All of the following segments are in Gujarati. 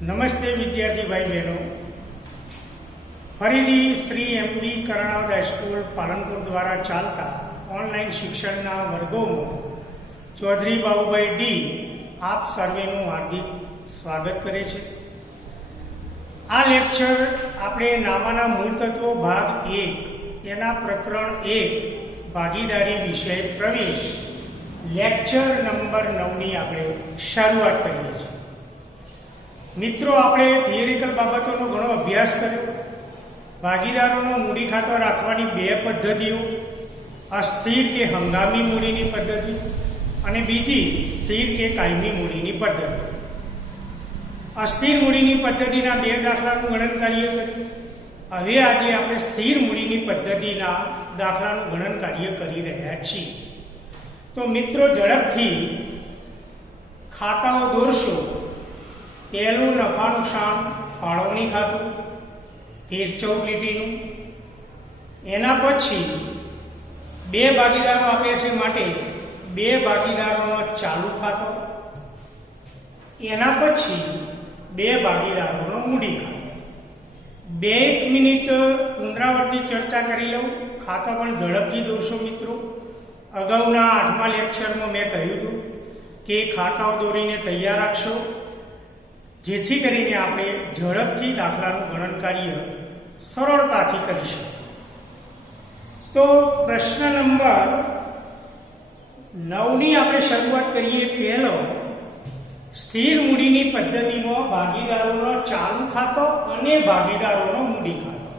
નમસ્તે વિદ્યાર્થી ભાઈ બહેનો, ફરીથી શ્રી એમડી કરણાવત હાઈસ્કૂલ પાલનપુર દ્વારા ચાલતા ઓનલાઈન શિક્ષણના વર્ગોમાં ચૌધરી બાબુભાઈ ડી આપ સર્વેનું હાર્દિક સ્વાગત કરે છે. આ લેક્ચર આપણે નામાના મૂળ તત્વો ભાગ 1 એના પ્રકરણ 1 ભાગીદારી વિષય પ્રવેશ લેક્ચર નંબર 9ની આપણે શરૂઆત કરીએ છીએ. મિત્રો, આપણે થિયરિકલ બાબતોનો ઘણો અભ્યાસ કર્યો. ભાગીદારોનો મૂડી ખાતો રાખવાની બે પદ્ધતિઓ, અસ્થિર કે હંગામી મૂડીની પદ્ધતિ અને બીજી સ્થિર કે કાયમી મૂડીની પદ્ધતિ. અસ્થિર મૂડીની પદ્ધતિના બે દાખલાનું ગણન કાર્ય કર્યું. હવે આજે આપણે સ્થિર મૂડીની પદ્ધતિના દાખલાનું ગણન કાર્ય કરી રહ્યા છીએ. તો મિત્રો, ઝડપથી ખાતાઓ દોરશો. પહેલું નફા નુકસાન ફાળવણી ખાતું 13-14 લીટીનું. એના પછી બે ભાગીદારો આપે છે માટે બે ભાગીદારોનો ચાલુ ખાતો. એના પછી બે ભાગીદારોનો મૂડી ખાતો. 2 મિનિટ પુનરાવર્તિત ચર્ચા કરી લઉં. ખાતા પણ ઝડપથી દોરશો મિત્રો. અગાઉના 8મા લેક્ચરમાં મેં કહ્યું હતું કે ખાતાઓ દોરીને તૈયાર રાખશો, જેથી કરીને આપણે ઝડપથી દાખલાનું ગણન કાર્ય સરળતાથી કરી શકીએ. તો પ્રશ્ન નંબર 9ની આપણે શરૂઆત કરીએ. પહેલો, સ્થિર મૂડીની પદ્ધતિમાં ભાગીદારોનો ચાલુ ખાતો અને ભાગીદારોનો મૂડી ખાતો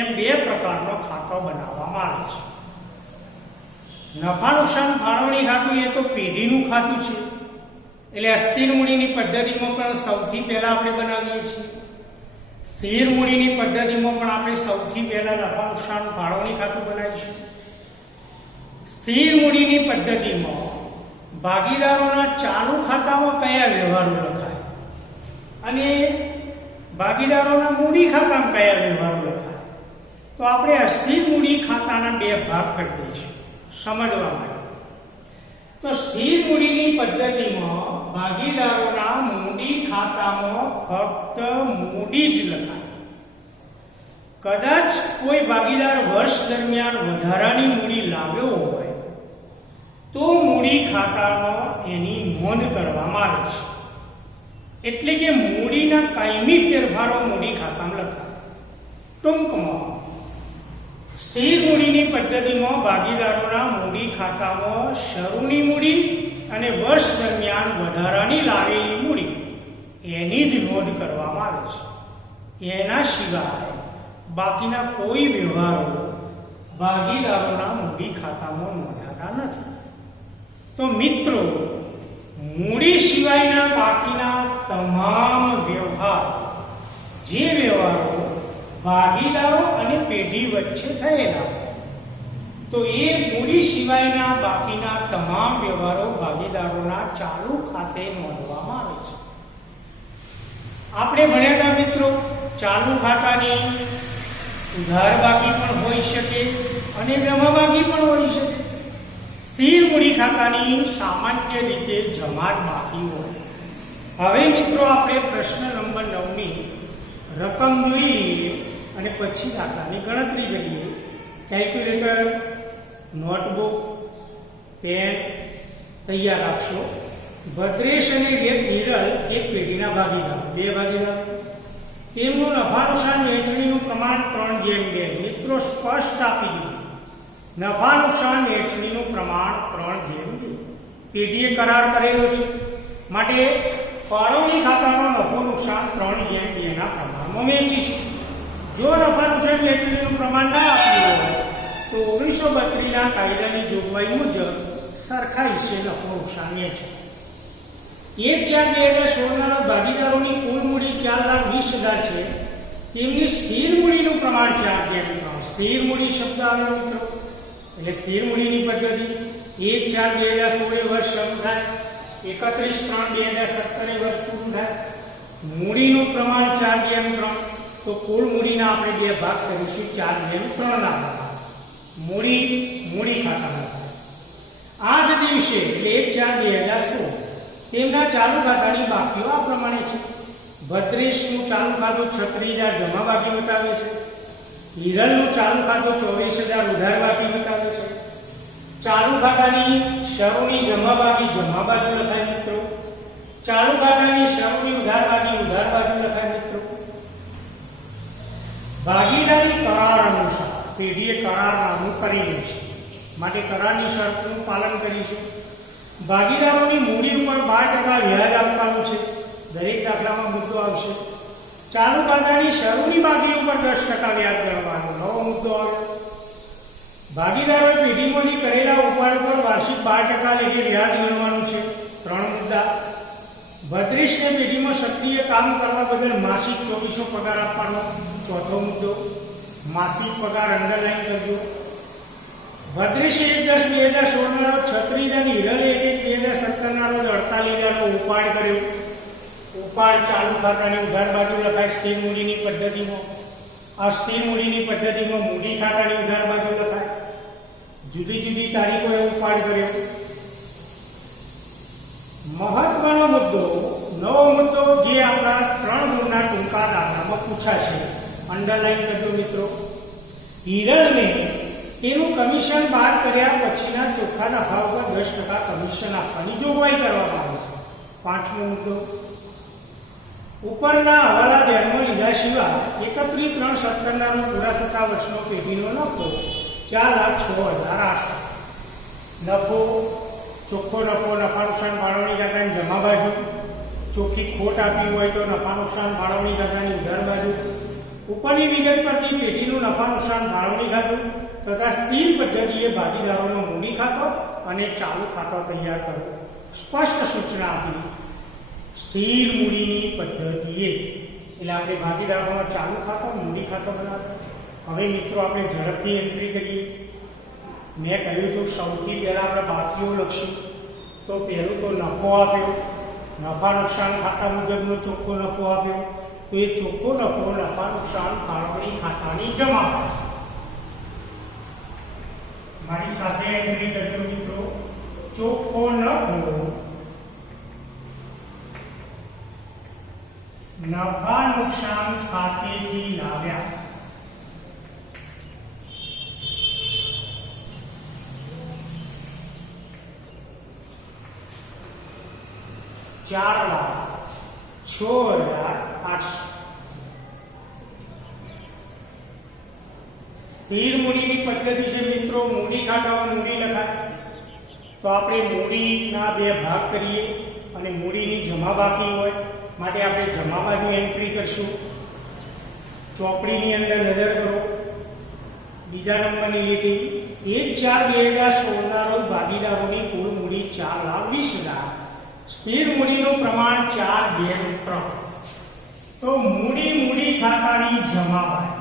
એમ બે પ્રકારનો ખાતો બનાવવામાં આવે છે. નફા નુકસાન ફાળવણી ખાતું એ તો પેઢીનું ખાતું છે, એટલે અસ્થિર મૂડીની પદ્ધતિમાં પણ સૌથી પહેલા આપણે બનાવીએ છીએ. સ્થિર મૂડીની પદ્ધતિમાં પણ આપણે સૌથી પહેલા નફા નુકસાન ફાળવણી ખાતું બનાવીશું. સ્થિર મૂડીની પદ્ધતિમાં ભાગીદારોના ચાલુ ખાતામાં કયા વ્યવહારો લખાય અને ભાગીદારોના મૂડી ખાતામાં કયા વ્યવહારો લખાય, તો આપણે અસ્થિર મૂડી ખાતાના બે ભાગ કરી દઈશું સમજવા માટે. તો સ્થિર મૂડીની પદ્ધતિમાં ભાગીદારોના મૂડી ખાતામાં ફક્ત મૂડી જ લખાય. કદાચ કોઈ ભાગીદાર વર્ષ દરમિયાન વધારાની મૂડી લાવ્યો હોય તો મૂડી ખાતામાં એની નોંધ કરવામાં આવે છે. એટલે કે મૂડીના કાયમી ફેરફારો મૂડી ખાતામાં લખાય. ટૂંકમાં સ્થિર મૂડીની પદ્ધતિમાં ભાગીદારોના મૂડી ખાતામાં શરૂની મૂડી અને વર્ષ દરમિયાન વધારાની લાવેલી મૂડી એની જ નોંધ કરવામાં આવે છે. એના સિવાય બાકીના કોઈ વ્યવહારો ભાગીદારોના મૂડી ખાતામાં નોંધાતા નથી. તો મિત્રો, મૂડી સિવાયના બાકીના તમામ વ્યવહાર, જે વ્યવહારો ભાગીદારો અને પેઢી વચ્ચે થયેલા, તો એ મૂડી સિવાયના બાકીના તમામ વ્યવહારો ભાગીદારોના ચાલુ ખાતે નોંધવામાં આવે છે. આપણે ભણ્યા હતા મિત્રો, ચાલુ ખાતાની ઉધાર બાકી પણ હોઈ શકે અને જમા બાકી પણ હોઈ શકે. સ્થિર મૂડી ખાતાની સામાન્ય રીતે જમા બાકી હોય. હવે મિત્રો, આપણે પ્રશ્ન નંબર 9ની રકમ જોઈએ અને પછી દાખલાની ગણતરી કરીએ. કેલ્ક્યુલેટર, નોટબુક, પેન તૈયાર રાખશો. ભદ્રેશ અને હિરલ એક પેઢીના ભાગીદાર, બે ભાગીદાર. તેમનું નફા નુકસાન વહેંચણીનું પ્રમાણ 3:2. મિત્રો, સ્પષ્ટ આપી દીધું. નફા નુકસાન વહેંચણીનું પ્રમાણ 3:2. પેઢીએ કરાર કરેલો છે માટે ફાળવણી ખાતાનો નફો નુકસાન 3:2ના પ્રમાણમાં વહેંચીશું. જો નફા નુકસાન વહેંચણીનું પ્રમાણ ના આપ્યું હોય તો 1932ના કાયદાની જોગવાઈ મુજબ સરખા હિસ્સે નફો નુકસાન વહેંચે. 1/4/2016ના ભાગીદારોની કુલ મૂડી 4,20,000 છે. તેમની સ્થિર મૂડીનું પ્રમાણ 4:3. સ્થિર મૂડી શબ્દ આવ્યો મિત્રો, એટલે સ્થિર મૂડીની પદ્ધતિ 1/4/2016 વર્ષ શરૂ થાય, 31/3/2017 વર્ષ પૂરું થાય. મૂડીનું પ્રમાણ 4:3, તો કુલ મૂડીના આપણે બે ભાગ કરીશું 4:3ના ભાગ. મૂડી ખાતામાં આ જ દિવસે એટલે 1/4/2016 તેમના ચાલુ ખાતાની બાકીઓ આ પ્રમાણે છે. 32નું ચાલુ ખાતું 36,000 જમા બાકી બતાવે છે. હિરલનું ચાલુ ખાતું 24,000 ઉધાર બાકી બતાવે છે. ચાલુ ખાતાની શરૂની જમા બાજુ લખાય મિત્રો. ચાલુ ખાતાની શરૂની ઉધાર બાજુ લખાય મિત્રો. ભાગીદારી કરાર અનુસાર પેઢીએ કરારનામું કરેલું છે માટે કરારની શરતનું પાલન કરીશું. ભાગીદારોની મૂડી ઉપર 12% વ્યાજ આપવાનું છે. દરેક દાખલામાં મુદ્દો આવશે. ચાલુ ખાતાની શરૂની બાકી ઉપર 10% વ્યાજ ગણવાનું. નવો મુદ્દો આવે. ભાગીદારોએ પેઢીમાંથી કરેલા ઉપાડ પર વાર્ષિક 12% લેખે વ્યાજ ગણવાનું છે. 3 મુદ્દા. 32ને પેઢીમાં સક્રિય કામ કરવા બદલ માસિક 2400 પગાર આપવાનો. 4થો મુદ્દો. માસિક પગાર અંડરલાઈન કરજો. 32/1/2016 ના રોજ 36,000 હિરલે 1/1/2017 ના રોજ 48,000 નો ઉપાડ કર્યો. ઉપાડ ચાલુ ખાતાની ઉધાર બાજુ લખાય સ્થિર મૂડીની પદ્ધતિમાં. આ સ્થિર મૂડીની પદ્ધતિમાં મૂડી ખાતાની ઉધાર બાજુ લખાય. જુદી જુદી તારીખોએ ઉપાડ કર્યો. મહત્વનો મુદ્દો, નવો મુદ્દો જે આપણા 3 ગુણના ટૂંકા દાખલામાં પૂછાશે. અંડરલાઈન કરજો મિત્રો. હિરલને તેનું કમિશન બાદ કર્યા પછીના ચોખ્ખા નફા ઉપર 10% કમિશન આપવાની જોગવાઈ કરવામાં આવી છે. 5મો મુદ્દો. ઉપરના હવાલા ધ્યાનમાં લીધા સિવાય 31/3/17 ના રોજ પૂરા થતા વર્ષનો પેઢીનો નફો 4,06,800. નફો, ચોખ્ખો નફો, નફા નુકસાન ફાળવણી ખાતાની જમા બાજુ. ચોખ્ખી ખોટ આપી હોય તો નફા નુકસાન ફાળવણી ખાતાની ઉધાર બાજુ. ઉપરની વિગત પરથી પેઢીનું નફા નુકસાન ફાળવણી ખાતું તથા સ્થિર પદ્ધતિએ ભાગીદારોનો મૂડી ખાતો અને ચાલુ ખાતો તૈયાર કરવો. સ્પષ્ટ સૂચના આપી. સ્થિર મૂડીની પદ્ધતિએ એટલે આપણે ભાગીદારોનો ચાલુ ખાતો મૂડી ખાતો બનાવતા. હવે મિત્રો આપણે ઝડપથી એન્ટ્રી કરીએ. મેં કહ્યું હતું સૌથી પહેલાં આપણે બાકીઓ લખશું. તો પહેલું તો નફો આપ્યો. નફા નુકસાન ખાતા મુજબનો ચોખ્ખો નફો આપ્યો. તો એ ચોખ્ખો નફો નફા નુકસાન ફાળવણી ખાતાની જમા. મારી સાથે એન્ટ્રી કરજો મિત્રો. ચોખ્ખો નફો નફા નુકસાન ખાતેથી લાવ્યા. ₹4,06,800. સ્થિર મૂડીની પદ્ધતિ છે મિત્રો. મૂડી ખાતામાં મૂડી લખાય. તો આપણે મૂડીના 2 ભાગ કરીએ અને મૂડીની જમા બાકી હોય માટે આપણે જમા બાજુ એન્ટ્રી કરશું. ચોપડીની અંદર નજર કરો. બીજા નંબરની લીટી 1/4/2016 ના રોજ ભાગીદારોની કુલ મૂડી 4,20,000. સ્થિર મૂડીનું પ્રમાણ 4/3. તો મૂડી ખાતાની જમા બાજુ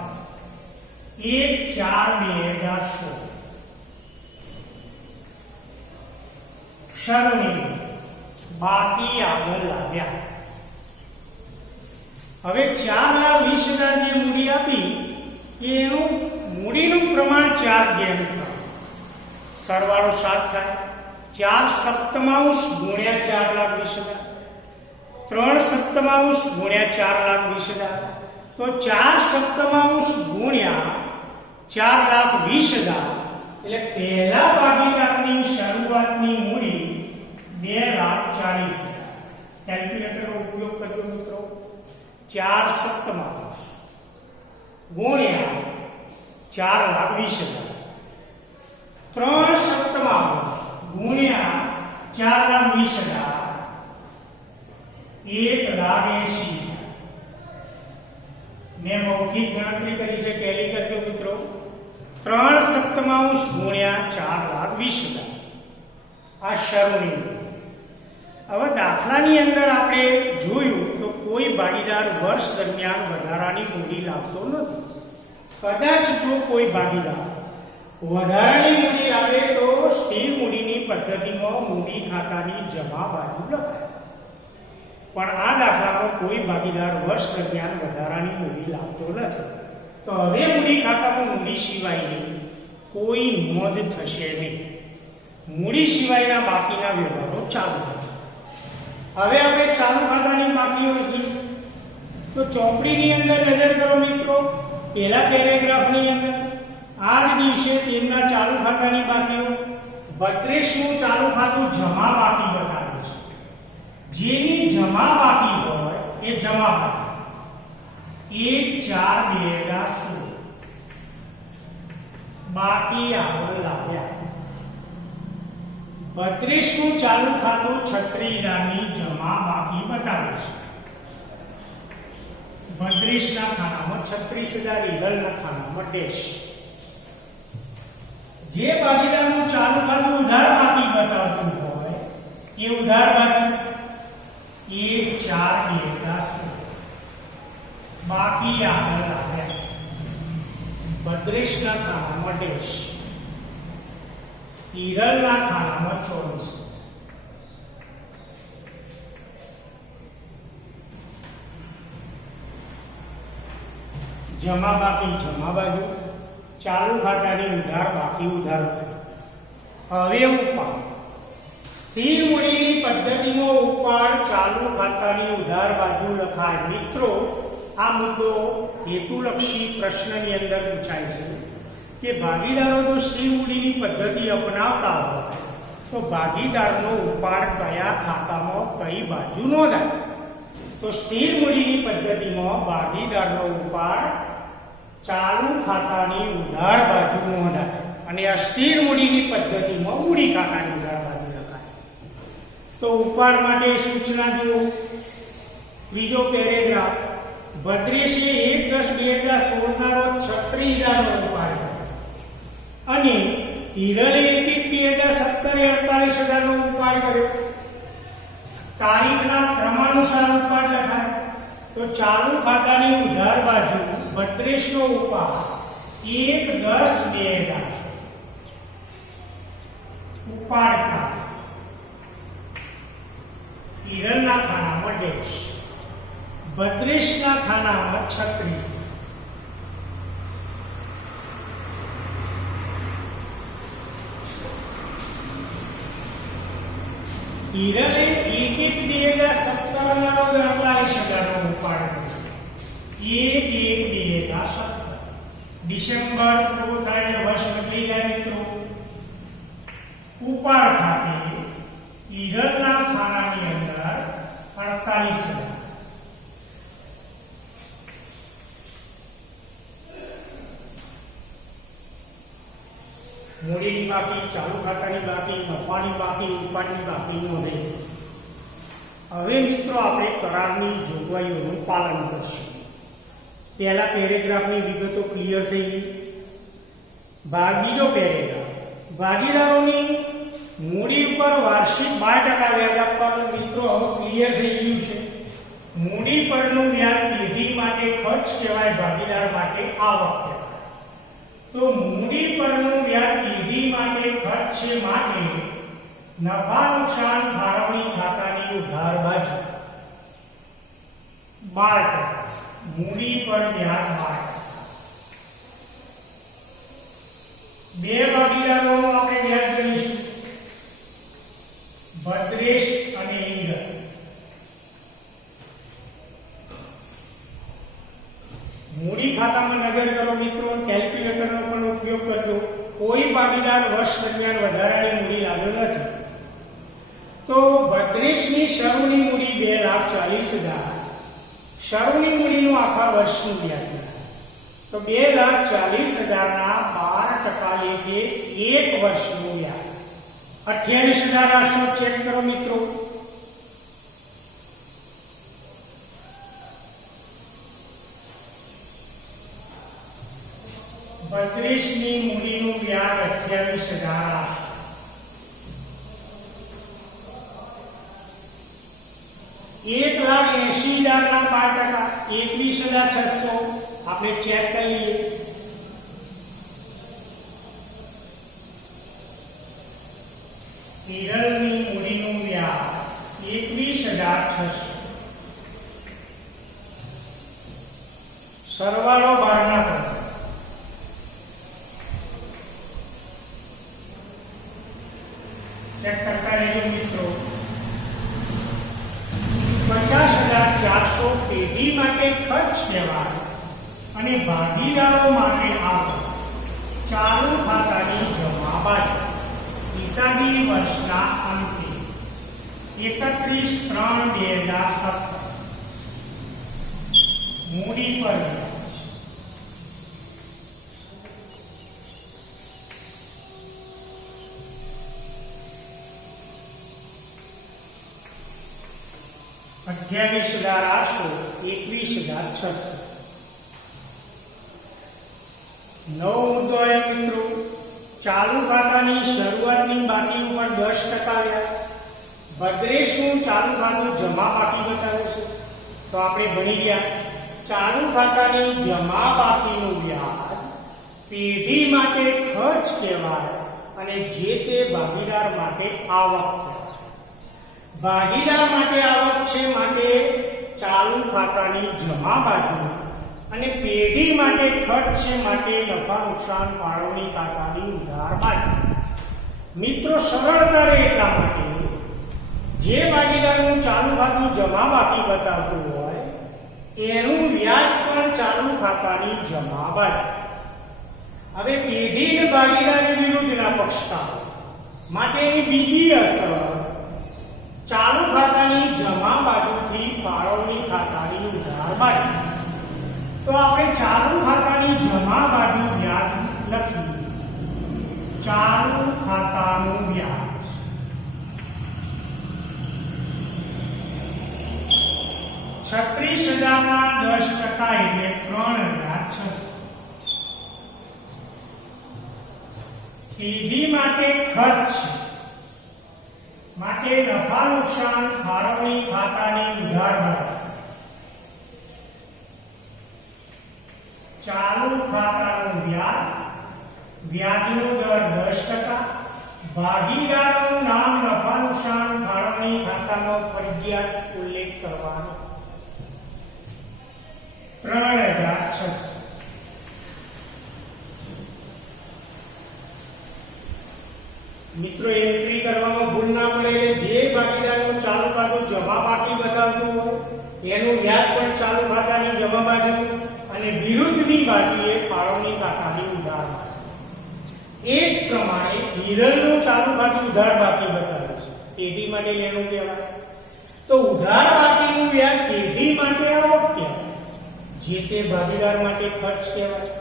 1/4/2016. શરૂની બાકી આગળ લાવ્યા. હવે 4,20,000 જે મૂડી આપી એનું મૂડીનું પ્રમાણ 4/3. સરવાળો 7 થાય. 4/7 ગુણ્યા 4,20,000. 3/7 ગુણ્યા 4,20,000. તો 4/7 ગુણ્યા 4,20,000 એટલે પહેલા ભાગીદારની શરૂઆતની મૂડી 2,40,000. કેલ્ક્યુલેટરનો ઉપયોગ કરજો મિત્રો. 4/7 ગુણ્યા 4,20,000. 3/7 ગુણ્યા 4,20,000 1,80,000. મેં મૌખિક ગણતરી કરી છે. ટેલી કરજો મિત્રો. 3/7 ગુણ્યા 4,20,000 આ શરૂની. હવે દાખલાની અંદર આપણે જોયું તો કોઈ ભાગીદાર વર્ષ દરમિયાન વધારાની મૂડી લાવતો નથી. કદાચ જો કોઈ ભાગીદાર વધારાની મૂડી લાવે તો સ્થિર મૂડીની પદ્ધતિમાં મૂડી ખાતાની જમા બાજુ લખાય. પણ આ દાખલામાં કોઈ ભાગીદાર વર્ષ દરમિયાન વધારાની મૂડી લાવતો નથી. તો હવે મૂડી ખાતામાં મૂડી સિવાયની કોઈ નોંધ થશે નહીં. મૂડી સિવાયના બાકીના વ્યવહારો ચાલુ થશે. હવે આપણે ચાલુ ખાતાની બાકીઓ લખી. તો ચોપડીની અંદર નજર કરો મિત્રો, પહેલા પેરેગ્રાફની અંદર આ જ દિવસે તેમના ચાલુ ખાતાની બાકીઓ 32નું ચાલુ ખાતું જમા બાકી બતાવ્યું છે. જેની જમા બાકી હોય એ જમા બાકી 1/4/2016 બાકી આગળ લાવ્યા. 32નું ચાલુ ખાતું 36,000ની જમા બાકી બતાવે છે. 32ના ખાનામાં 36,000, હિરલના ખાનામાં ડેશ. જે ભાગીદારનું ચાલુ ખાતું ઉધાર બાકી બતાવતું હોય એ ઉધાર બાકી 1/4/2016 બાકી આગળ લાવ્યા. 32ના ખાનામાં ડેશ, હિરલના ખાનામાં 24. જમા બાકી જમા બાજુ, ચાલુ ખાતાની ઉધાર બાકી ઉધાર બાજુ. હવે ઉપાડ સ્થિર મૂડીની પદ્ધતિમાં ઉપાડ ચાલુ ખાતાની ઉધાર બાજુ લખાય. મિત્રો, આ મુદ્દો હેતુલક્ષી પ્રશ્નની અંદર પૂછાય છે કે ભાગીદારો જો સ્થિર મૂડીની પદ્ધતિ અપનાવતા હોય તો ભાગીદારનો ઉપાડ કયા ખાતામાં કઈ બાજુ નોંધાય? તો સ્થિર મૂડીની પદ્ધતિમાં ભાગીદારનો ઉપાડ ચાલુ ખાતાની ઉધાર બાજુ નોંધાય અને આ સ્થિર મૂડીની પદ્ધતિમાં મૂડી ખાતાની ઉધાર બાજુ લખાય. તો ઉપાડ માટે સૂચના જુઓ, ત્રીજો પેરેગ્રાફ. 32/1/10/2016 ના રોજ 36,000નો ઉપાડ અને હિરલે 1/1/2017 48,000નો ઉપાડ કર્યો. તારીખના ક્રમાનુસાર ઉપાડ લખાય. તો ચાલુ ખાતાની ઉધાર બાજુ 32નો ઉપાડ 1/10/2000 ઉપાડ ખાતું હિરલના ખાનામાં ડેશ, 32ના ખાનામાં 36. હિરલે 1/1/2017 ના રોજ 48,000નો ઉપાડ કર્યો. 1/1/2017 ડિસેમ્બર પૂરો થાય, વર્ષ બદલી જાય મિત્રો. ઉપાડ ખાતે હિરલના ખાનાની અંદર 48,000. મૂડીની બાકી, ચાલુ ખાતાની બાકી, નફાની બાકી, ઉપાડની બાકી નોંધે. હવે મિત્રો આપણે કરારની જોગવાઈઓનું પાલન કરશું. પહેલા પેરેગ્રાફની વિગતો ક્લિયર થઈ ગઈ. બીજો પેરેગ્રાફ, ભાગીદારોની મૂડી ઉપર વાર્ષિક 12% વ્યાજ આપવાનું. મિત્રો હવે ક્લિયર થઈ ગયું છે. મૂડી પરનું વ્યાજ પેઢી માટે ખર્ચ કહેવાય, ભાગીદાર માટે આવક કહેવાય. તો મૂડી પરનું વ્યાજ પેઢી માટે ખર્ચ છે, માટે નફા નુકસાન ફાળવણી ખાતાની ઉધાર બાજુ 12%. મૂડી પર વ્યાજ 12%. બે ભાગીદારોનું આપણે વ્યાજ ગણીશું, ભદ્રેશ અને હિરલ. મૂડી ખાતામાં નજર કરો મિત્રો, કેલ્ક્યુલેટરનો પણ ઉપયોગ કરજો. કોઈ ભાગીદાર વર્ષ દરમિયાન વધારાની મૂડી લાવ્યો નથી. તો ભદ્રેશની શરૂની મૂડી 2,40,000, શરૂની મૂડીનું આખા વર્ષનું વ્યાજ. તો 2,40,000ના 12% લેખે એક વર્ષનું વ્યાજ 28,000 ચેક કરો મિત્રો. ભદ્રેશની મૂડીનું વ્યાજ 28,000. 1,80,000ના 12%, 21,600. આપણે ચેક કરી લઈએ. હિરલની મૂડીનું વ્યાજ 21,600. સરવાળો 12 કરો. ચેક કરતા રહેજો મિત્રો. 50,413 પેઢી માટે ખર્ચ કહેવાય અને ભાગીદારો માટે આવક ચાલુ ખાતાની જમા બાજુ હિસાબી વર્ષના અંતે 31/3/2017 મૂડી પર વ્યાજ 28,800 21,600 નવો મુદ્દો આવ્યો મિત્રો ચાલુ ખાતાની શરૂઆતની બાકી ઉપર 10% વ્યાજ ભદ્રેશનું ચાલુ ખાતું જમા બાકી બતાવે છે તો આપણે ભણી ગયા ચાલુ ખાતાની જમા બાકીનું વ્યાજ પેઢી માટે ખર્ચ કહેવાય અને જે તે ભાગીદાર માટે આવક કહેવાય ભાગીદાર માટે આવક છે માટે ચાલુ ખાતાની જમા બાજુ અને પેઢી માટે ખર્ચ છે માટે નફા નુકસાન ફાળવણી ખાતાની ઉધાર બાજુ મિત્રો સરળ કરે એટલા માટે જે ભાગીદારનું ચાલુ ખાતું જમા બાકી બતાવતું હોય એનું વ્યાજ પણ ચાલુ ખાતાની જમા બાજુ હવે પેઢી અને ભાગીદારી વિરુદ્ધના પક્ષકારો માટેની બીજી અસર ચાલુ ખાતાની જમા બાજુથી ફાળવણી ખાતાની ઉધાર બાજુ તો આપણે ચાલુ ખાતાની જમા બાજુ વ્યાજ લખીએ ચાલુ ખાતાનું વ્યાજ 36,000 ના 10% એટલે 3,600 પેઢી માટે ખર્ચ માટે નફા નુકસાન ફાળવણી ખાતાની ઉધાર બાજુ ચાલુ ખાતાનું વ્યાજ વ્યાજનો દર 10% ભાગીદારોનું નામ નફા નુકસાન ફાળવણી ખાતાનો ફરજિયાત ઉલ્લેખ કરવાનો 3,600 મિત્રો એન્ટ્રી કરવામાં ભૂલ ના પડે જે ભાગીદારનું ચાલુ ખાતું જમા બાકી બતાવતું હોય એનું વ્યાજ પણ ચાલુ ખાતાની જમા બાજુ અને વિરુદ્ધની બાજુએ ફાળવણી ખાતાની ઉધાર એ જ પ્રમાણે હિરલનું ચાલુ ખાતું ઉધાર બાકી બતાવે છે પેઢી માટે લેણું કહેવાય તો ઉધાર બાકીનું વ્યાજ પેઢી માટે આવક કહેવાય જે તે ભાગીદાર માટે ખર્ચ કહેવાય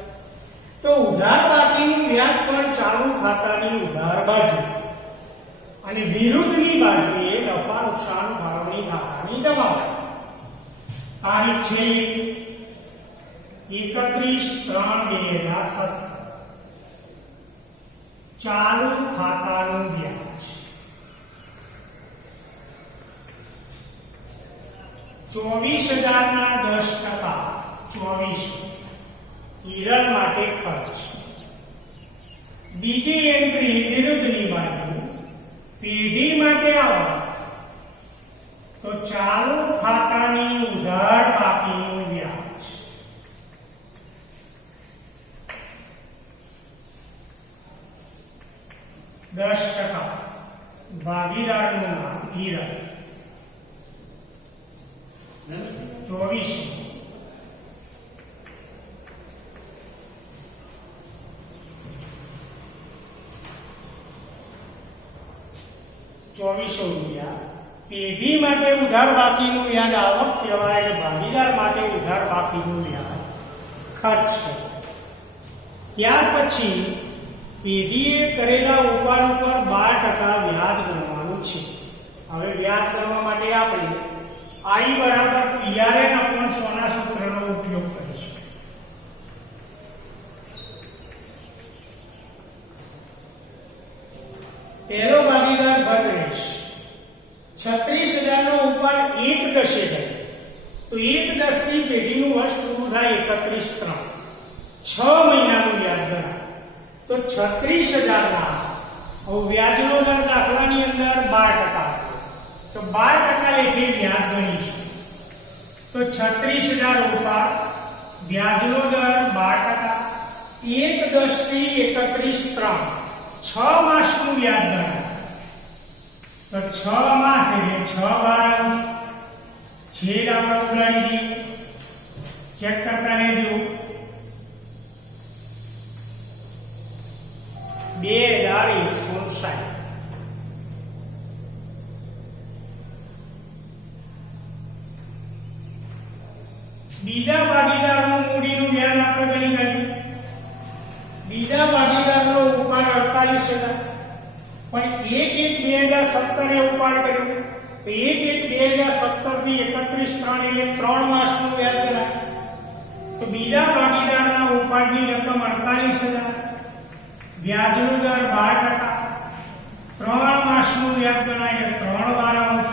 તો ઉધાર બાકીનું વ્યાજ પણ ચાલુ ખાતાની ઉધાર બાજુ અને વિરુદ્ધની બાજુએ નફા નુકસાન ફાળવણી ખાતાની જમા બાજુ તારીખ છે 31/3/2017 ચાલુ ખાતાનું વ્યાજ 24,000 ના 10% 24 હિરલ માટે ખર્ચ બીજી એન્ટ્રી વિરુદ્ધની બાજુ પેઢી માટે આવક તો ચાલુ ખાતાની ઉધાર બાકીનું વ્યાજ 10% ભાગીદારનું નામ હિરલ 24 રૂપિયા પેઢી માટે ઉધાર બાકીનું વ્યાજ આવક કહેવાય અને ભાગીદાર માટે ઉધાર બાકીનું વ્યાજ ખર્ચ કહેવાય ત્યાર પછી પેઢીએ કરેલા ઉપાડ ઉપર 12% વ્યાજ ગણવાનું છે હવે વ્યાજ ગણવા માટે આપણે I = PRN/100 ના સૂત્રનો ઉપયોગ કરીશું પહેલો ભાગીદાર ભદ્રેશ 36,000 નો ઉપાડ 1/10 ગયો તો 1/10 ની પેઢીનું વર્ષ પૂરું થાય 31/3 6 મહિનાનું વ્યાજ ગણાય તો 36,000 ના વ્યાજનો દર દાખલાની અંદર 12% તો 12% લેખે વ્યાજ ગણીશું તો 36,000 ઉપર વ્યાજનો દર 12% 1/10 થી 31/3 6 માસનું વ્યાજ ગણાય તો 6 માસ એટલે 6 12 છેદ આપણે ઉડાડી દઈએ બીજા ભાગીદારનું મૂડીનું વ્યાજ આપણે ગણી કાઢ્યું. બીજા ભાગીદારનો ઉપાડ 48,000, પણ 1/1/2017 એ ઉપાડ કર્યો તો 1/1/2017 થી 31/3 એટલે 3 માસનું વ્યાજ ગણાય. તો બીજા ભાગીદારના ઉપાડની રકમ 48,000, વ્યાજનો દર 12%, 3 માસનું વ્યાજ ગણાય 3 વારાંશ.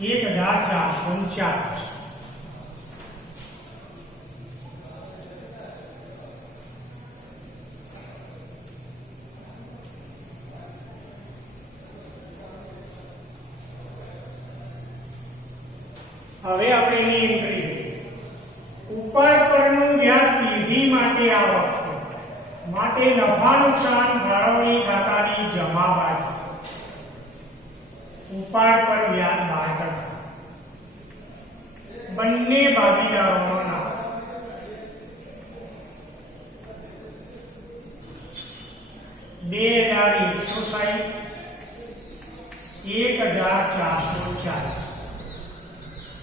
₹1,449. હવે આપણે એની એન્ટ્રી ઉપાડ પરનું વ્યાજ પેઢી માટે આવક માટે નફા નુકસાન ફાળવણી ખાતાની જમા બાજુ. ઉપાડ પર વ્યાજ 12%. બંને ભાગીદારોનો નામ. ₹2,160, ₹1,440.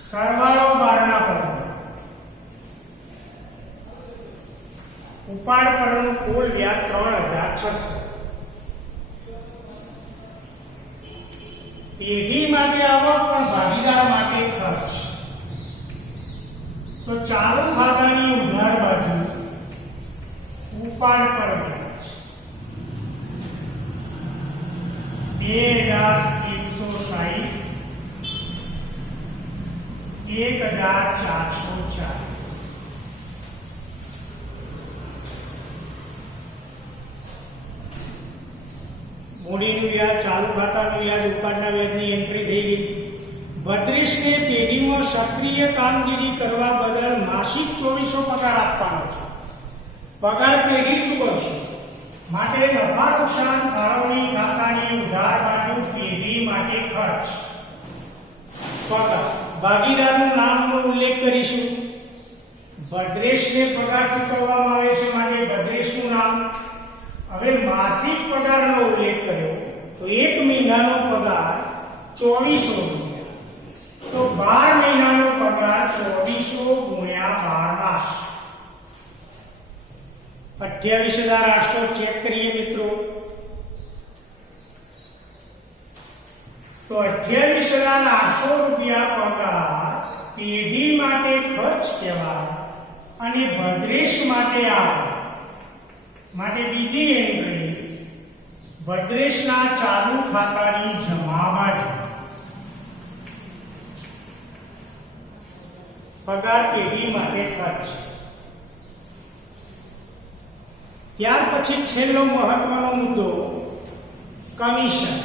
સરવાળો બારના પદો. ઉપાડ પરનું કુલ વ્યાજ 3,600. પેઢી માટે આવક પણ ભાગીદાર માટે ખર્ચ. તો ચાલુ ખાતાની ઉધાર બાજુ ઉપાડ પર વ્યાજ 2,160, ₹1,440. મૂડીનું વ્યાજ, ચાલુ ખાતાનું વ્યાજ, ઉપાડના વ્યાજની એન્ટ્રી થઈ ગઈ. 32 ને પેઢીમાં સક્રિય કામગીરી કરવા બદલ માસિક 2400 પગાર આપવાનો છે. પગાર પેઢી ચૂકવશે. માટે નફા નુકસાન ફાળવણી ખાતાની ઉધાર બાજુ પેઢી માટે ખર્ચ. પગાર ભાગીદારનું નામનો ઉલ્લેખ કરીશું. ભદ્રેશને પગાર ચૂકવવામાં આવે છે માટે ભદ્રેશનું નામ. હવે માસિક પગારનો ઉલ્લેખ કર્યો તો 1 મહિનાનો પગાર 2400, તો 12 મહિનાનો પગાર 2400 ગુણ્યા 12 માસ 28,800. ચેક કરીએ મિત્રો. તો 28,800 રૂપિયા પગાર પેઢી માટે ખર્ચ કહેવાય અને ભદ્રેશ માટે આવક. માટે બીજી એન્ટ્રી ભદ્રેશના ચાલુ ખાતાની જમા બાજુ. પગાર પેઢી માટે ખર્ચ. ત્યાર પછી છેલ્લો મહત્વનો મુદ્દો કમિશન.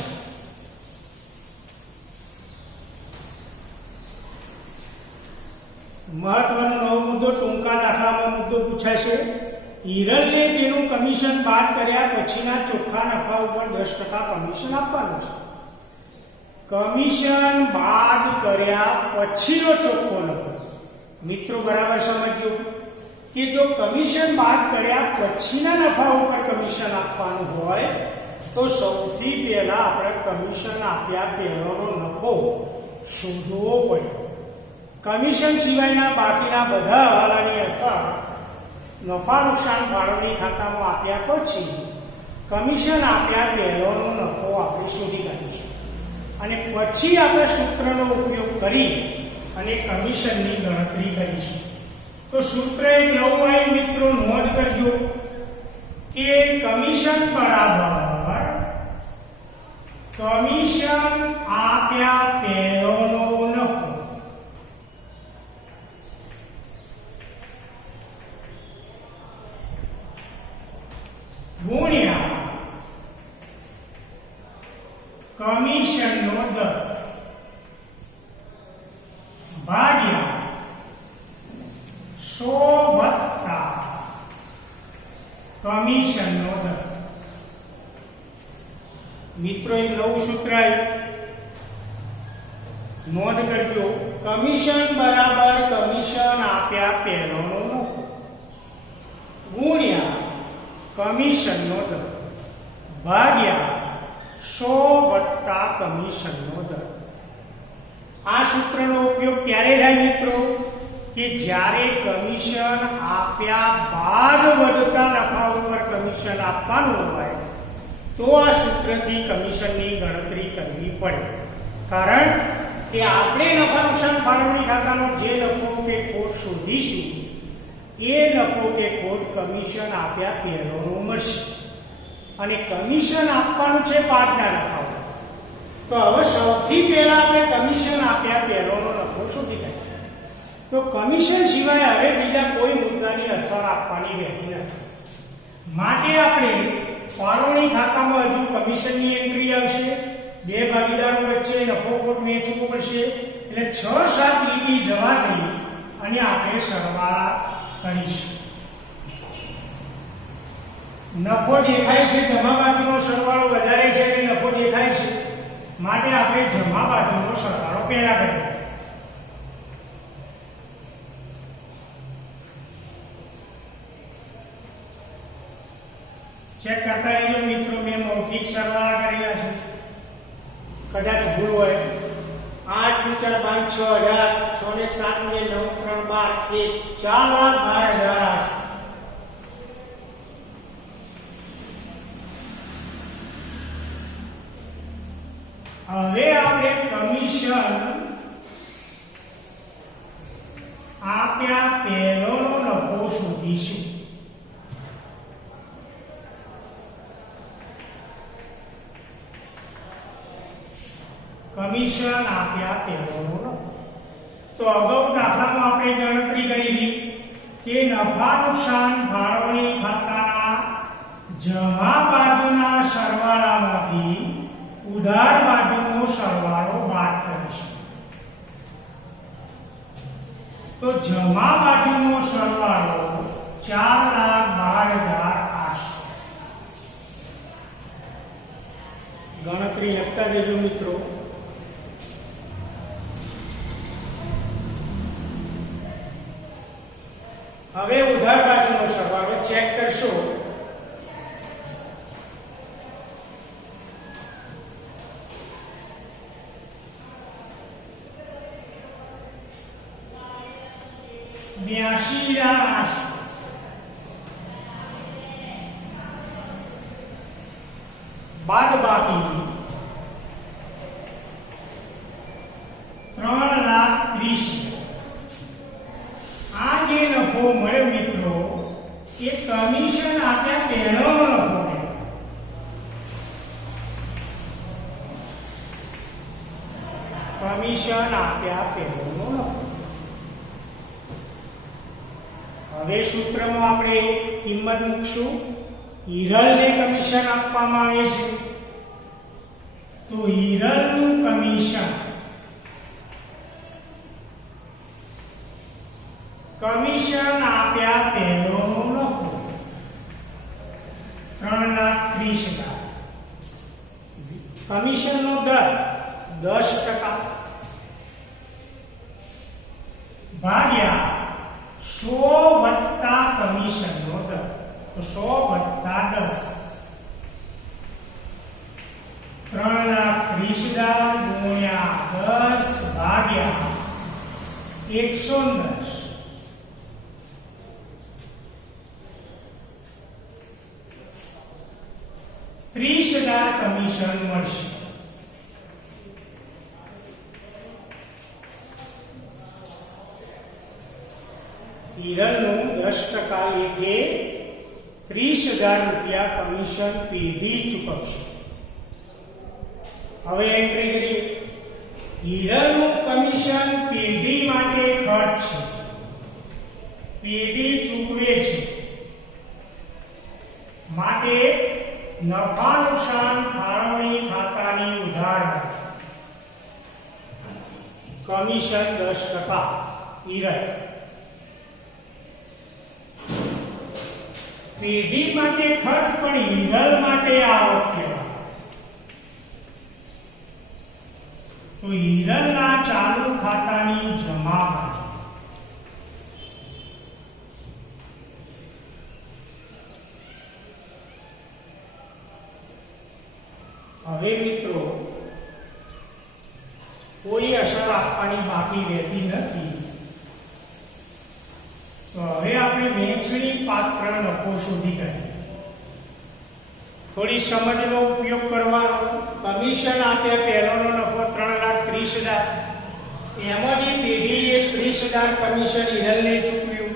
મહત્વનો નવો મુદ્દો, ટૂંકા દાખલામાં મુદ્દો પૂછાશે. હિરલને તેનું કમિશન બાદ કર્યા પછીના ચોખ્ખા નફા ઉપર 10% કમિશન આપવાનું છે. કમિશન બાદ કર્યા પછીનો ચોખ્ખો નફો. મિત્રો બરાબર સમજો કે જો કમિશન બાદ કર્યા પછીના નફા ઉપર કમિશન આપવાનું હોય તો સૌથી પહેલા આપણે કમિશન આપ્યા પહેલાનો નફો શોધવો પડે. કમિશન સિવાયના બાકીના બધા હવાલાની અસર નફા નુકસાન ફાળવણી ખાતામાં આપ્યા પછી કમિશન આપ્યા પહેલાનો નફો આપણે શોધી કાઢીશું અને પછી આપણે સૂત્રનો ઉપયોગ કરી અને કમિશનની ગણતરી કરીશું. તો સૂત્ર એક નવું આવ્યું મિત્રો, નોંધ કરજો કે કમિશન બરાબર કમિશન આપ્યા પહેલાનો નફો ગુણ્યા કમિશનનો દર ભાગ્યા 100 વત્તા કમિશનનો દર. મિત્રો એક નવું સૂત્ર આવ્યું, નોંધ કરજો. કમિશન બરાબર કમિશન આપ્યા પહેલાનો નફો ગુણ્યા કમિશનનો દર ભાગ્યા 100 + કમિશનનો દર. આ સૂત્રનો ઉપયોગ ક્યારે થાય મિત્રો? કે જ્યારે કમિશન આપ્યા બાદ વધતા નફા ઉપર કમિશન આપવાનું હોય તો આ સૂત્રથી કમિશનની ગણતરી કરવી પડે. કારણ કે આપણે નફા નુકસાન ફાળવણી ખાતાનો જે નફો કે ખોટ શોધીશું એ નફો કે ખોટ કમિશન આપ્યા પહેલોનો મળશે અને કમિશન આપવાનું છે બાદના નફા. તો હવે સૌથી પહેલા આપણે કમિશન આપ્યા પહેલોનો નફો શોધી કાઢીએ. તો કમિશન સિવાય હવે બીજા કોઈ મુદ્દાની અસર આપવાની રહેતી નથી. માટે આપણે ફાળવણી ખાતામાં હજુ કમિશનની એન્ટ્રી આવશે, બે ભાગીદારો વચ્ચે નફો ખોટ વહેંચવો પડશે, એટલે 6-7 લીટી જવા દઈ અને આપણે સરવાળા કરીશું. નફો દેખાય છે, જમા બાજુનો સરવાળો વધારે છે એટલે નફો દેખાય છે, માટે આપણે જમા બાજુનો સરવાળો પહેલા કરીએ. ચેક કરતા રહેજો મિત્રો, મેં મૌખિક સરવાળા કરેલા છે, કદાચ ભૂલ હોય. 8 × 4 = 6,000, 6 ને 7 ને 9 × 3 = 12, 4,12,000. હવે આપણે કમિશન આપ્યા પહેલોનો નફો શોધીશું. કમિશન આપ્યા પહેલોનો નફો. તો અગાઉ દાખલામાં આપણે ગણતરી કરી હતી કે નફા નુકસાન ફાળવણી ખાતાના જમા બાજુના સરવાળામાંથી ઉધાર બાજુનો સરવાળો બાદ કરીશું. તો જમા બાજુનો સરવાળો 4,12,008. ગણતરી લખતા જજો મિત્રો. હવે ઉધાર બાજુનો સરવાળો ચેક કરશો. બાદ બાકી 3,30,000. આ જે નફો મળ્યો મિત્રો એ કમિશન આપ્યા પહેલાનો નફો મળ્યો. કમિશન આપ્યા પહેલાનો નફો. હવે સૂત્રમાં આપણે કિંમત મૂકશું. હિરલને કમિશન આપવામાં આવે છે તો હિરલનું કમિશન આપ્યા પહેલોનો નફો 3,30,000. કમિશનનો દર 10% ભાગ્યા 100 + કમિશનનો દર. તો 100 + 10, 3,30,000 × 10 / 110. 30,000 કમિશન મળશે. હિરલનું 10% લેખે 30,000 રૂપિયા કમિશન પેઢી ચૂકવશે. હવે એન્ટ્રી કરીએ. હિરલનું કમિશન પેઢી માટે ખર્ચ છે, પેઢી ચૂકવે છે, માટે નફા નુકસાન ફાળવણી ખાતાની ઉધાર કમિશન 10% હિરલ. પેઢી માટે ખર્ચ પણ હિરલ માટે આવક કહેવાય. તો હિરલના ચાલુ ખાતાની જમા બાજુ હવે મિત્રો કોઈ અસર આપવાની બાકી રહેતી નથી. તો હવે આપણે વહેંચણી પાત્ર નફો શોધી કાઢીએ. થોડી સમજનો ઉપયોગ કરવાનો. કમિશન આપ્યા, પહેલાનો નફો 3,30,000, એમાંથી પેઢીએ 30,000 કમિશન હિરલને ચૂકવ્યું.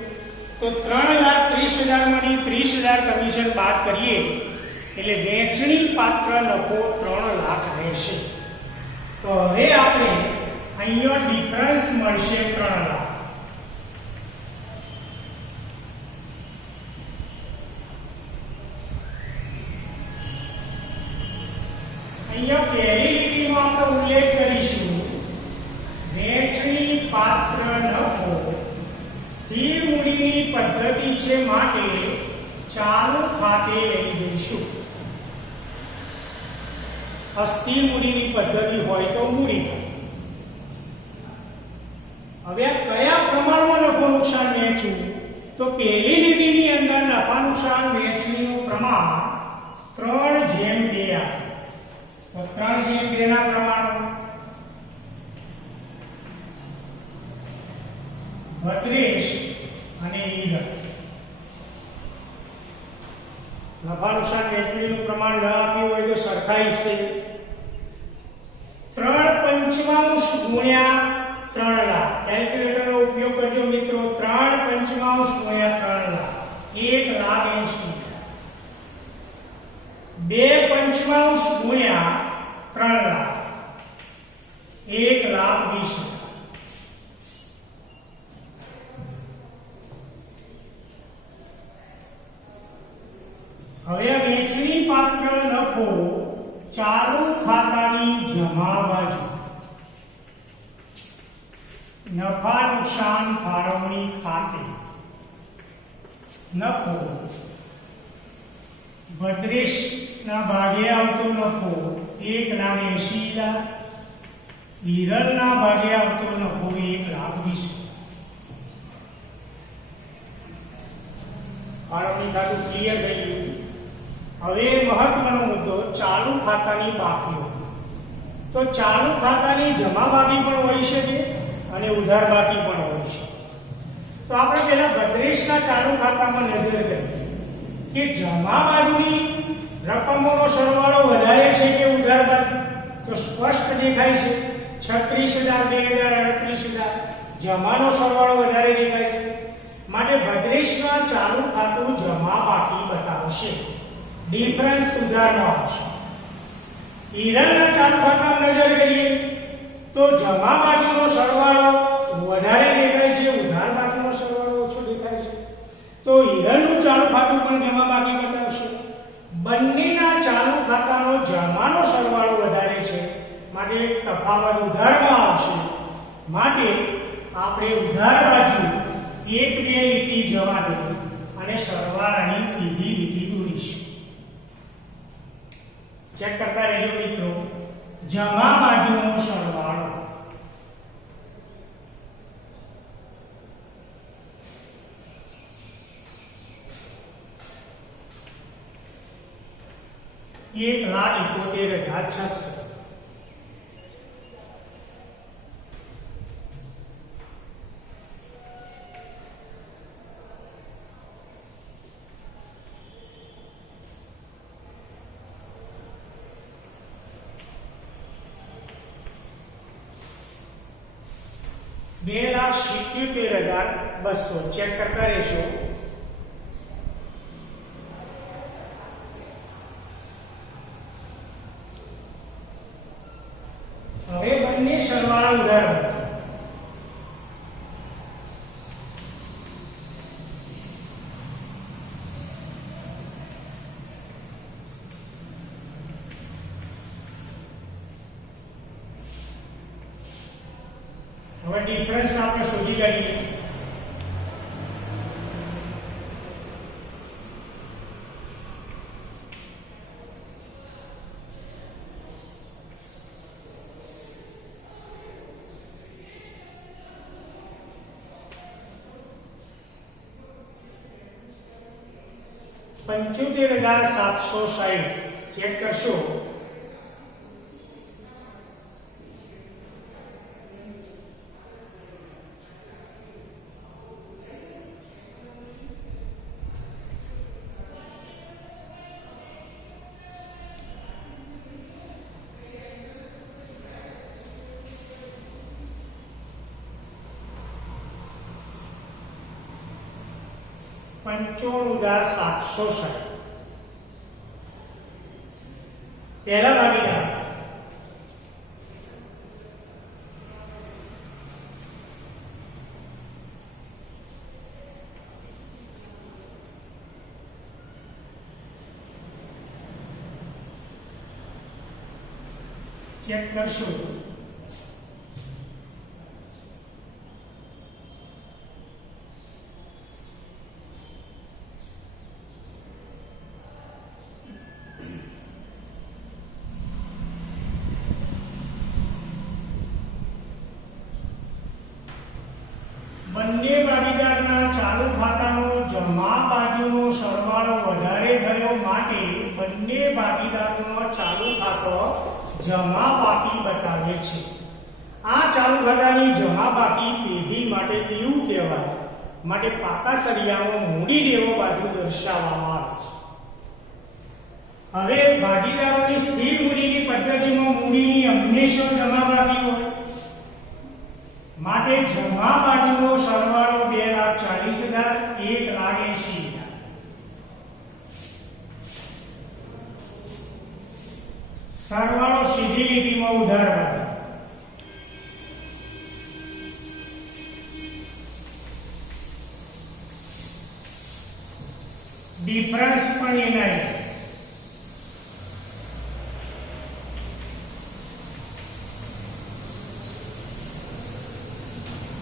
તો 3,30,000 માંથી 30,000 કમિશન બાદ કરીએ એટલે વહેંચણી પાત્ર નફો 3 લાખ રહેશે. તો હવે આપણે અહીંયા ડિફરન્સ મળશે 3 લાખ. અહીંયા પહેલી લીટીમાં આપણે ઉલ્લેખ કરીશું વહેંચણી પાત્ર નફો સ્થિર મૂડીની પદ્ધતિ છે માટે ચાલુ ખાતે લઈ જઈશું. અસ્થિર મૂડીની પદ્ધતિ હોય તો મૂડી. હવે આ કયા પ્રમાણમાં નફો નુકસાન વહેંચવું? તો પહેલી લીટીની અંદર નફા નુકસાન વહેંચણીનું પ્રમાણ 3:2 આવે. તો 3:2 ના પ્રમાણમાં ભદ્રેશ અને ઈરલ નફા નુકસાન વહેંચણીનું પ્રમાણ ન આપ્યું હોય તો સરખાઈ છે 3/5 ગુણ્યા 3 લાખ. કેલ્ક્યુલેટરનો ઉપયોગ કરજો મિત્રો. 3/5 ગુણ્યા 3 લાખ 1,80,000. 2/5 ગુણ્યા 3 લાખ 1,20,000. હવે વહેંચણી પાત્ર નફો ચાલુ ખાતાની જમા બાજુ નફા નુકસાન ફાળવણી ખાતે નફો ભદ્રેશના ભાગે આવતો નફો 1,80,000, હિરલના ભાગે આવતો નફો 1,20,000. ફાળવણી ખાતું ક્લિયર થઈ ગયું. હવે મહત્વનો મુદ્દો ચાલુ ખાતાની બાકીઓ. તો ચાલુ ખાતાની જમા બાકી પણ હોઈ શકે અને ઉધાર બાકી પણ હોઈ શકે. તો આપણે પહેલા ભદ્રેશના ચાલુ ખાતામાં નજર કરીએ કે જમા બાજુની રકમોનો સરવાળો વધારે છે કે ઉધાર બાજુ. તો સ્પષ્ટ દેખાય છે 36,000, 2,000, 38,000 જમાનો સરવાળો વધારે દેખાય છે. માટે ભદ્રેશના ચાલુ ખાતું જમા બાકી બતાવશે. ડિફરન્સ ઉધારનો આવશે. હિરલના ચાલુ ખાતામાં નજર કરીએ તો જમા બાજુનો સરવાળો વધારે દેખાય છે, ઉધાર બાકીનો સરવાળો ઓછો દેખાય છે. તો હિરલનું ચાલુ ખાતું પણ જમા બાકી બતાવશે. બંનેના ચાલુ ખાતાનો જમાનો સરવાળો વધારે છે માટે તફાવત ઉધારમાં આવશે. માટે આપણે ઉધાર બાજુ 1-2 લીટી જવા દો અને સરવાળાની સીધી લીટી દોરીશું. ચેક કરતા રહેજો મિત્રો. જમા બાજુનો સરવાળો ₹1,71,600. ₹2,77,200. ચેક કરતા રહેશો. હવે બંને સરવાળા ઉધાર હવે ડિફરન્સ આપણે શોધી કાઢીએ. ₹75,760 ચેક કરશો 95,760. પહેલા ભાગીદાર ચેક કરશું. બંને ભાગીદારના ચાલુ ખાતાનો જમા બાજુનો સરવાળો વધારે થયો માટે બંને ભાગીદારોનો ચાલુ ખાતો જમા બાકી બતાવે છે. આ ચાલુ ખાતાની જમા બાકી પેઢી માટે દેવું કહેવાય, માટે પાકા સળિયામાં મૂડી દેવો બાજુ દર્શાવવામાં આવે છે. હવે ભાગીદારોની સ્થિર મૂડીની પદ્ધતિમાં મૂડીની હંમેશા જમા બાકી હોય માટે જમા બાજુનો સરવાળો 2,40,000 1,80,000. સરવાળો સીધી લીટીમાં ઉધાર બાજુ. ડિફરન્સ પણ એના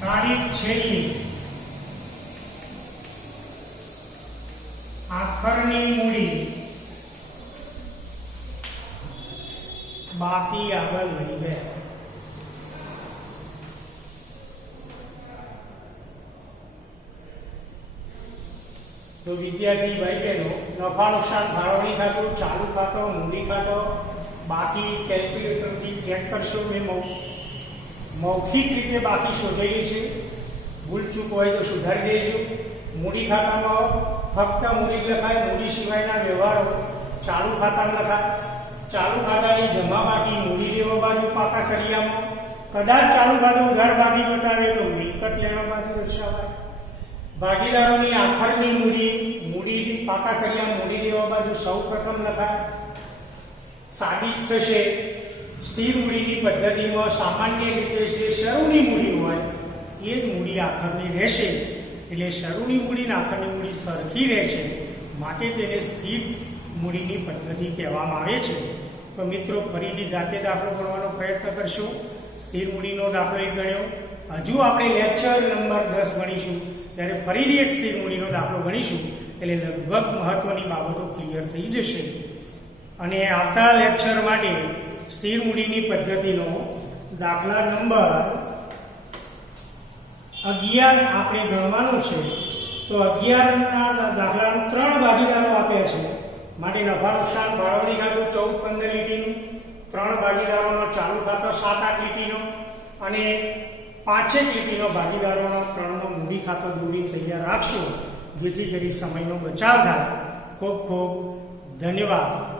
તારીખ છેલ્લી આખરની મૂડી બાકી આગળ લઈ ગયા. તો વિદ્યાર્થી ભાઈ બહેનો, નફા નુકસાન ફાળવણી ખાતું, ચાલુ ખાતો, મૂડી ખાતો બાકી કેલ્ક્યુલેટરથી ચેક કરશો. મેં મૌખિક રીતે બાકી શોધેલી છે, ભૂલ ચૂક હોય તો સુધારી દેજો. મૂડી ખાતામાં ફક્ત મૂડી લખાય, મૂડી સિવાયના વ્યવહારો ચાલુ ખાતામાં લખાય. ચાલુ ખાતાની જમા બાકી મૂડી લેવા બાજુ પાકા સળિયામાં. કદાચ ચાલુ ખાતું ઉધાર બાકી બતાવે તો મિલકત લેવા બાજુ દર્શાવાય. ભાગીદારોની આખરની મૂડી પાકા સળિયા મૂડી લેવા બાજુ સૌ પ્રથમ લખાય. સાબિત થશે સ્થિર મૂડીની પદ્ધતિમાં સામાન્ય રીતે જે શરૂની મૂડી હોય એ જ મૂડી આખરની રહેશે. એટલે શરૂની મૂડી અને આખરની મૂડી સરખી રહેશે માટે તેને સ્થિર મૂડીની પદ્ધતિ કહેવામાં આવે છે. તો મિત્રો ફરીથી જાતે દાખલો ગણવાનો પ્રયત્ન કરશું. સ્થિર મૂડીનો દાખલો એક ગણ્યો. હજુ આપણે લેક્ચર નંબર 10 ગણીશું ત્યારે ફરીથી એક સ્થિર મૂડીનો દાખલો ગણીશું. એટલે લગભગ મહત્વની બાબતો ક્લિયર થઈ જશે. અને આવતા લેક્ચર માટે સ્થિર મૂડીની પદ્ધતિનો દાખલા નંબર 11 આપણે ગણવાનો છે. તો 11ના દાખલામાં 3 ભાગીદારો આપ્યા છે માટે નફા નુકસાન ફાળવણી ખાતું 14-15 લીટીનું, 3 ભાગીદારોનો ચાલુ ખાતો 7-8 લીટીનો અને 5 લીટીનો ભાગીદારોનો 3નો મૂડી ખાતો દોરી તૈયાર રાખશો જેથી કરી સમયનો બચાવ થાય. ખૂબ ખૂબ ધન્યવાદ.